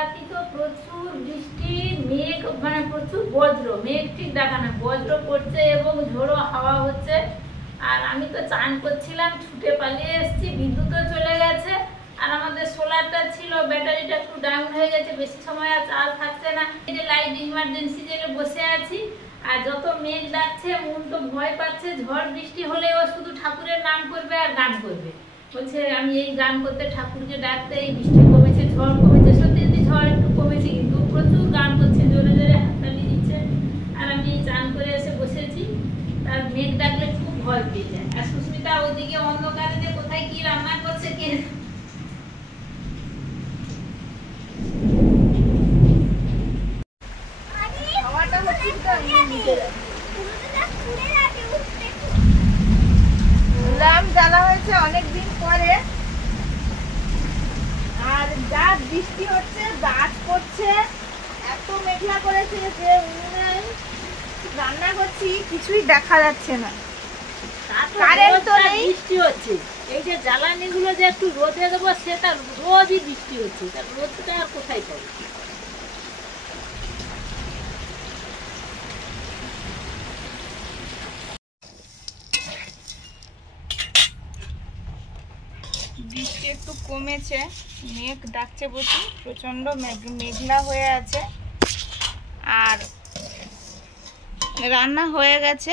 রাতি তো প্রচুর বৃষ্টি, মেঘ মানে প্রচুর বজ্র, মেঘ ঠিক দেখা না, বজ্র পড়ছে এবং ঝোড়ো হাওয়া হচ্ছে। আর আমি তো চান করছিলাম, ছুটে পালিয়ে এসেছি, বিদ্যুৎও চলে গেছে। আর আমাদের সোলারটা ছিল, ব্যাটারিটা একটু ডাউন হয়ে গেছে, বেশি সময় আর চার্জ থাকছে না। এই যে লাইট ইমার্জেন্সি জেলে বসে আছি। আর যত মেঘ ডাকছে, মন তো ভয় পাচ্ছে। ঝড় বৃষ্টি হলেও শুধু ঠাকুরের নাম করবে আর গান করবে, বলছে আমি এই গান করতে ঠাকুরকে ডাকতে, এই বৃষ্টি কমেছে, ঝড় কমেছে। সত্যি সত্যি ঝড় একটু কমেছে, কিন্তু প্রচুর গান করছে, জোরে জোরে হাততালি দিচ্ছে। আর আমি চান করে এসে বসেছি। তার মেঘ ডাকলে খুব ভয় পেয়ে যায়। আর সুস্মিতা ওদিকে অন্ধকারে যে কোথায় কি রান্না করছে কে। জ্বালা হয়েছে অনেকদিন পরে, আর যা বৃষ্টি হচ্ছে, গাছ করছে, এত মেঘলা করেছে যে রান্না করছি কিছুই দেখা যাচ্ছে না। কারেন্ট তো নেই, বৃষ্টি হচ্ছে। এই যে জ্বালানি গুলো যে একটু রোদে দেবো, সেটা রোজই বৃষ্টি হচ্ছে, তার রোদটা আর কোথায় পাবো। বৃষ্টি একটু কমেছে, মেঘ ডাকছে প্রচুর, প্রচন্ড মেঘলা হয়ে আছে। আর রান্না হয়ে গেছে,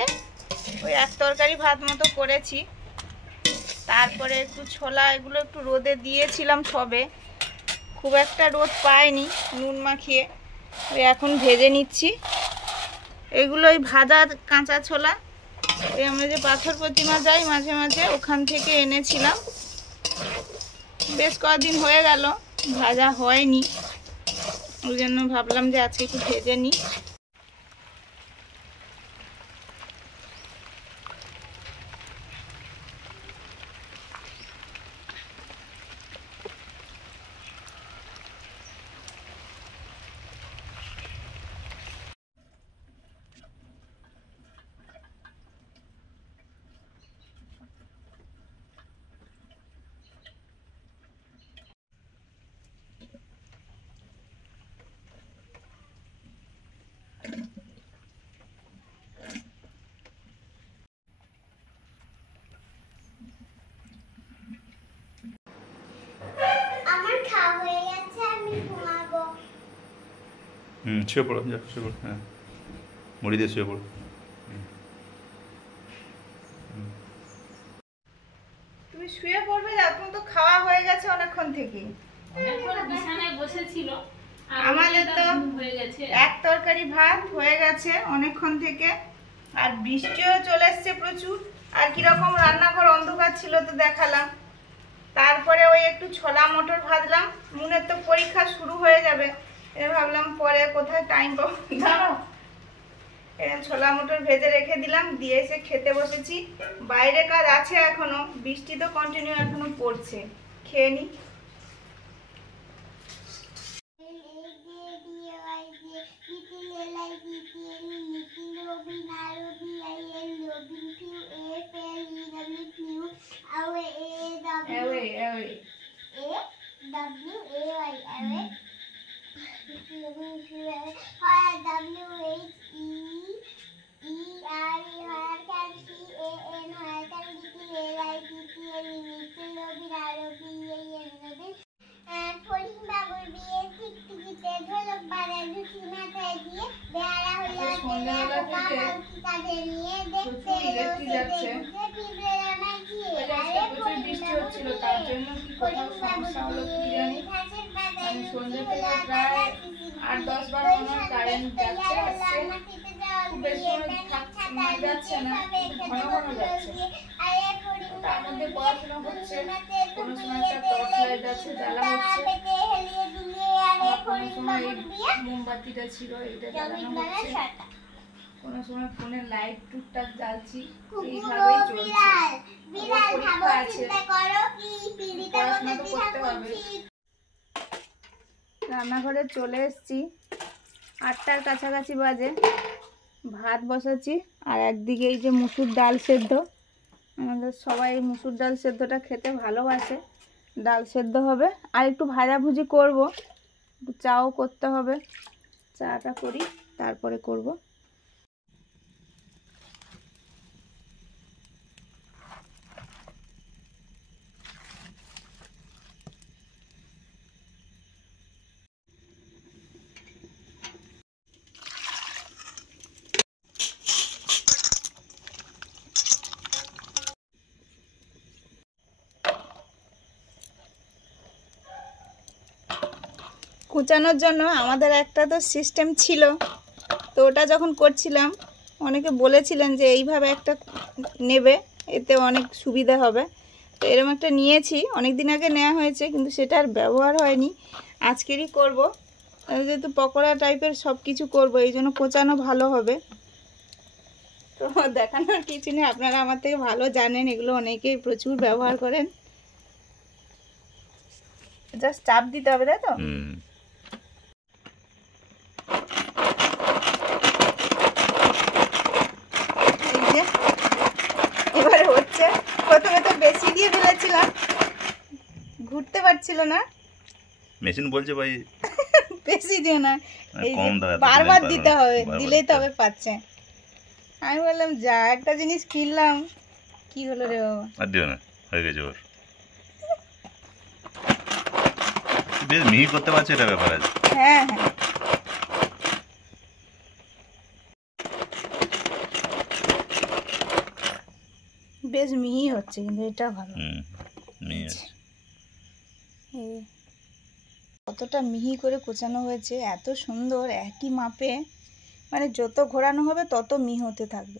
ওই এক তরকারি ভাত মতো করেছি। তারপরে একটু ছোলা, এগুলো একটু রোদে দিয়েছিলাম সবে, খুব একটা রোদ পায়নি, নুন মাখিয়ে। ওই এখন ভেজে নিচ্ছি। এগুলো ওই ভাজা কাঁচা ছোলা, ওই আমরা যে পাথর প্রতিমা যাই মাঝে মাঝে, ওখান থেকে এনেছিলাম। বেশ কয়েকদিন হয়ে গেল, ভাজা হয়নি, ওই জন্য ভাবলাম যে আজকে একটু ভেজে নিই। শুয়ে পড়ো, যা শুয়ে পড়ো। হ্যাঁ, মুড়ি দিয়ে শুয়ে পড়ো। তুমি শুয়ে পড়বে, এখন তো খাওয়া হয়ে গেছে অনেকক্ষণ থেকে। বিছানায় বসেছিল, আমাদের তো এক তরকারি ভাত হয়ে গেছে অনেকক্ষণ থেকে। আর বৃষ্টিও চলে এসছে প্রচুর। আর কিরকম রান্নাঘর অন্ধকার ছিল তো দেখালাম। তারপরে ওই একটু ছোলা মটর ভাজলাম, মুনের তো পরীক্ষা শুরু হয়ে যাবে, ভাবলাম পরে কোথায় টাইম পাবো, জানো। ছোলা মটর ভেজে রেখে দিলাম, দিয়ে এসে খেতে বসেছি। বাইরে কাজ আছে এখনো, বৃষ্টি তো কন্টিনিউ এখনো পড়ছে। খেয়ে নি। মোমবাতিটা ছিল, এটা জ্বালানো হচ্ছে। কোনো সময় ফোনে লাইট টুকটাক জ্বালছি, এইভাবেই চলছে। পরীক্ষা আছে, পড়াশোনা তো করতে হবে। রান্নাঘরে চলে এসেছি, 8টার কাছাকাছি বাজে। ভাত বসাচ্ছি, আর একদিকে এই যে মুসুর ডাল সেদ্ধ। আমাদের সবাই মুসুর ডাল সেদ্ধটা খেতে ভালোবাসে। ডাল সেদ্ধ হবে, আর একটু ভাজাভুজি করব। চাও করতে হবে, চাটা করি তারপরে করব। কুচানোর জন্য আমাদের একটা তো সিস্টেম ছিল, তো ওটা যখন করছিলাম অনেকে বলেছিলেন যে এইভাবে একটা নেবে, এতে অনেক সুবিধা হবে। তো এরকম একটা নিয়েছি, অনেক দিন আগে নেওয়া হয়েছে, কিন্তু সেটা আর ব্যবহার হয়নি। আজকেরই করব, যেহেতু পকোড়া টাইপের সব কিছু করবো, এই জন্য কোচানো ভালো হবে। তো দেখানোর কিছু নেই, আপনারা আমার থেকে ভালো জানেন, এগুলো অনেকেই প্রচুর ব্যবহার করেন। জাস্ট চাপ দিতে হবে, তাই তো? এবারে হচ্ছে, প্রথমে তো বেশি দিয়ে ফেলেছিলাম, ঘুরতে পারছিল না, মেশিন বলছে ভাই বেশি দিও না, এই কম দাও, বারবার দিতে হবে, দিলেই তবে পাচ্ছে। আমি বললাম যা একটা জিনিস কিনলাম, কি হলো রে বাবা, আর দিও না, হয়ে গেছে ওর। বেশ মিহি করতে পারছে, এটা ব্যাপার আছে। হ্যাঁ হ্যাঁ, বেশ মিহি হচ্ছে, কিন্তু এটা ভালো। মিহি আছে। কতটা মিহি করে কোচানো হয়েছে, এত সুন্দর, একই মাপে, মানে যত ঘোরানো হবে তত মিহি হতে থাকবে।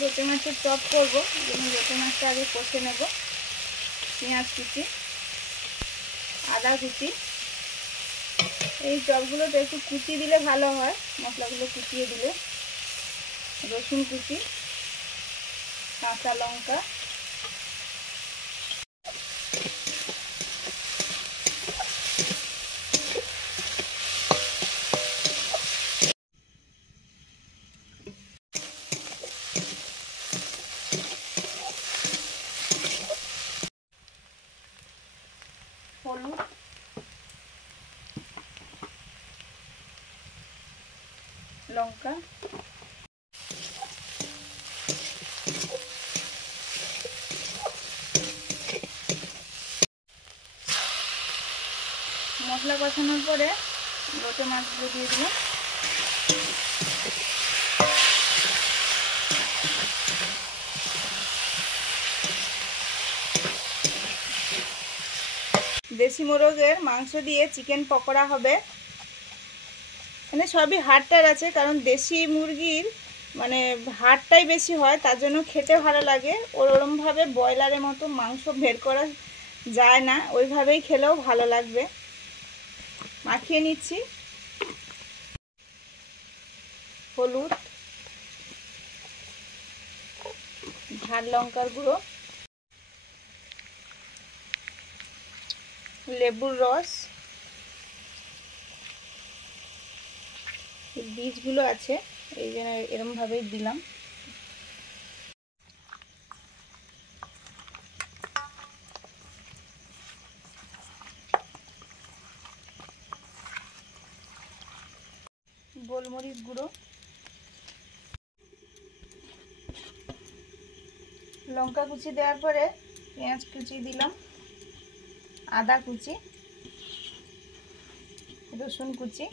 লোটে মাছের চপ করবো, লোটে মাছটা আগে কষে নেব। পেঁয়াজ কুচি, আদা কুচি, এই চপগুলোতে একটু কুচি দিলে ভালো হয়, মশলাগুলো কুচিয়ে দিলে। রসুন কুচি, কাঁচা লঙ্কা, হলুদ, লঙ্কা, মশলা কষানোর পরে লোটে মাছগুলো দিয়ে দিলাম। দেশি মোরগের মাংস দিয়ে চিকেন পকোড়া হবে। মানে সবই হাড়টার আছে, কারণ দেশি মুরগির মানে হাড়টাই বেশি হয়, তার জন্য খেতে ভালো লাগে। ওরমভাবে ব্রয়লারের মতো মাংস বের করা যায় না, ওইভাবেই খেলেও ভালো লাগবে। মাখিয়ে নিচ্ছি। হলুদ, ঝাল লঙ্কার গুঁড়ো, লেবুর রস, বীজগুলো আছে এই জন্য এরকম ভাবেই দিলাম। গোলমরিচ গুঁড়ো, লঙ্কা কুচি দেওয়ার পরে পেঁয়াজ কুচি দিলাম, আদা কুচি, রসুন কুচি,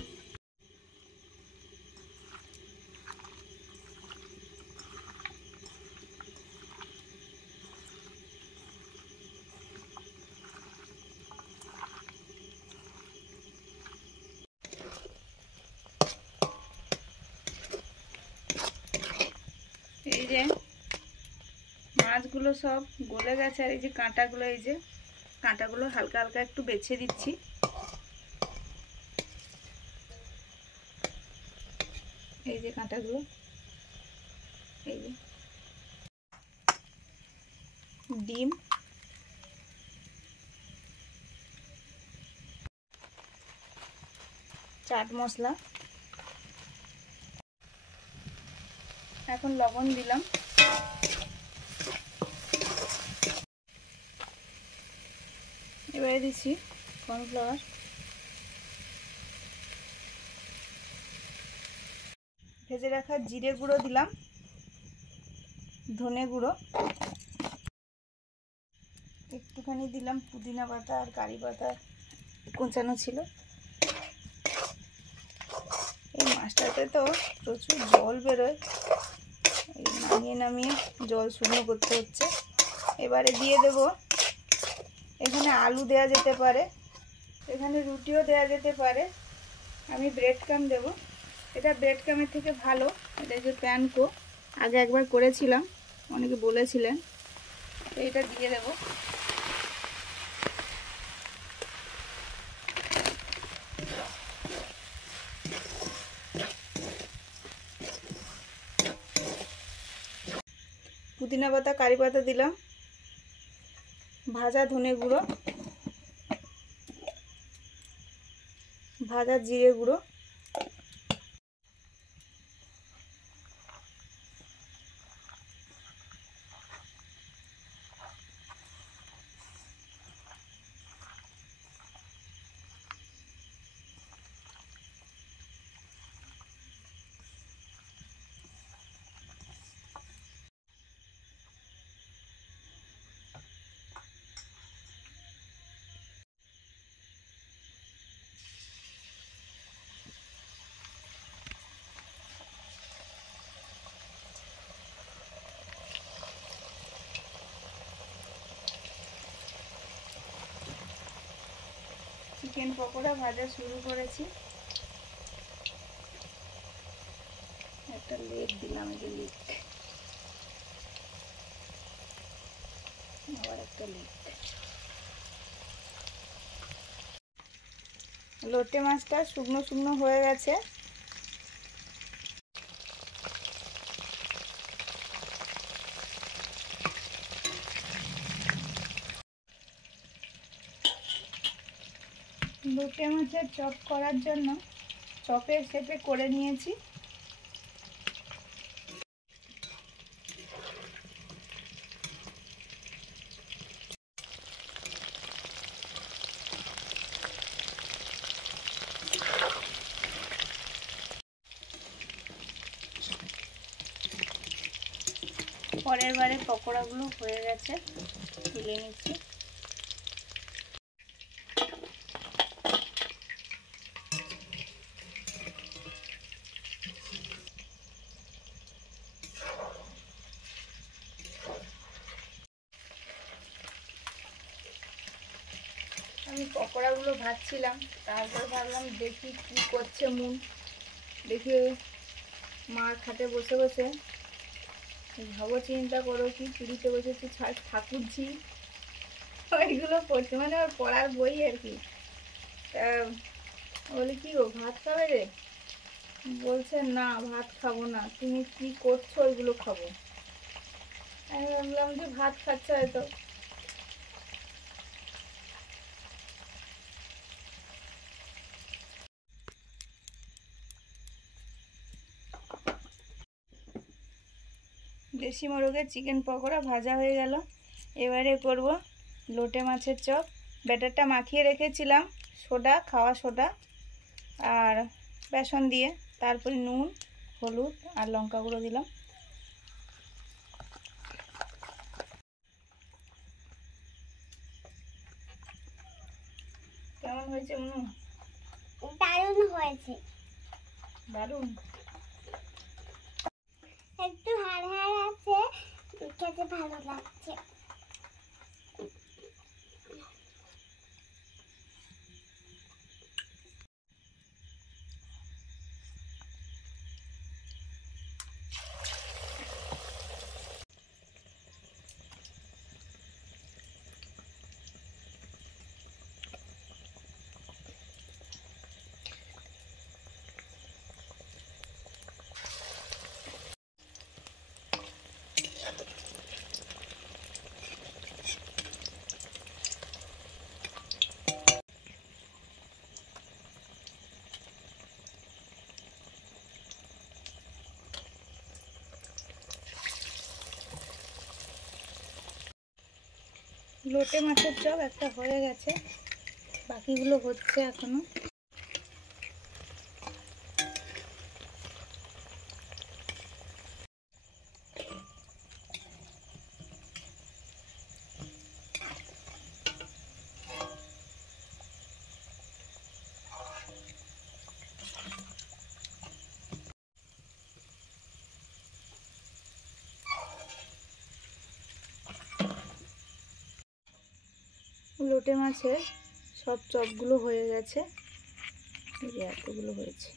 এই যে মাছগুলো সব গলে গেছে, আর এই যে কাঁটাগুলো, এই যে কাঁটাগুলো হালকা হালকা একটু বেছে দিচ্ছি। এই যে কাঁটাগুলো, এই যে ডিম, চাট মশলা, এখন লবণ দিলাম। দিয়ে দিছি কর্নফ্লাওয়ার। ভেজে রাখা জিরে গুঁড়ো দিলাম, ধনে গুঁড়ো, একটুখানি দিলাম পুদিনা পাতা আর কারি পাতা কোঁচানো ছিল। এই মাছটাতে তো প্রচুর জল বেরোয়, নামিয়ে নামিয়ে জল শূন্য করতে হচ্ছে। এবারে দিয়ে দেব, এখানে আলু দেয়া যেতে পারে, এখানে রুটিও দেয়া যেতে পারে, আমি ব্রেড ক্রাম দেবো। এটা ব্রেড ক্রামের থেকে ভালো, এটা যে প্যানকো, আগে একবার করেছিলাম, অনেকে বলেছিলেন, তো এটা দিয়ে দেব। পুদিনা পাতা কারি পাতা দিলাম, ভাজা ধনে গুঁড়ো, ভাজা জিরে গুঁড়ো, চিকেন পকোড়া ভাজা শুরু করেছি। একটা লেগ দিলাম, এই যে লেগ, আবার একটা লেগ। লোটে মাছটা শুকনো শুকনো হয়ে গেছে। লোটে মাছের চপ করার জন্য চপের শেপে করে নিয়েছি। পরের বারে পকোড়াগুলো হয়ে গেছে, তুলে নিচ্ছি। আমি পকোড়াগুলো ভাজছিলাম, তারপর ভাবলাম দেখি কি করছে মুন, দেখি মার খাটে বসে বসে ভাবো, চিন্তা করো কি চুরিতে বসেছি ঠাকুরঝি, ওইগুলো পড়ছে, মানে ওর পড়ার বই আর কি। বলি কি গো ভাত খাবে রে? বলছে না ভাত খাবো না, তুমি কি করছো ওইগুলো খাবো। আমি ভাবলাম যে ভাত খাচ্ছে হয়তো। দেশি মোরগের চিকেন পকোড়া ভাজা হয়ে গেল। এবারে করব লোটে মাছের চপ। ব্যাটারটা মাখিয়ে রেখেছিলাম সোডা, খাওয়া সোডা আর বেসন দিয়ে, তারপরে নুন, হলুদ আর লঙ্কা গুঁড়ো দিলাম। কেমন হয়েছে মনু? দারুণ হয়েছে, দারুণ। একটু হাড় হাড় আছে, খেতে ভালো লাগছে। লোটে মাছের চপ একটা হয়ে গেছে। বাকিগুলো হচ্ছে এখনো। লোটে মাছের সব চপগুলো হয়ে গেছে, এই যে এতগুলো হয়েছে।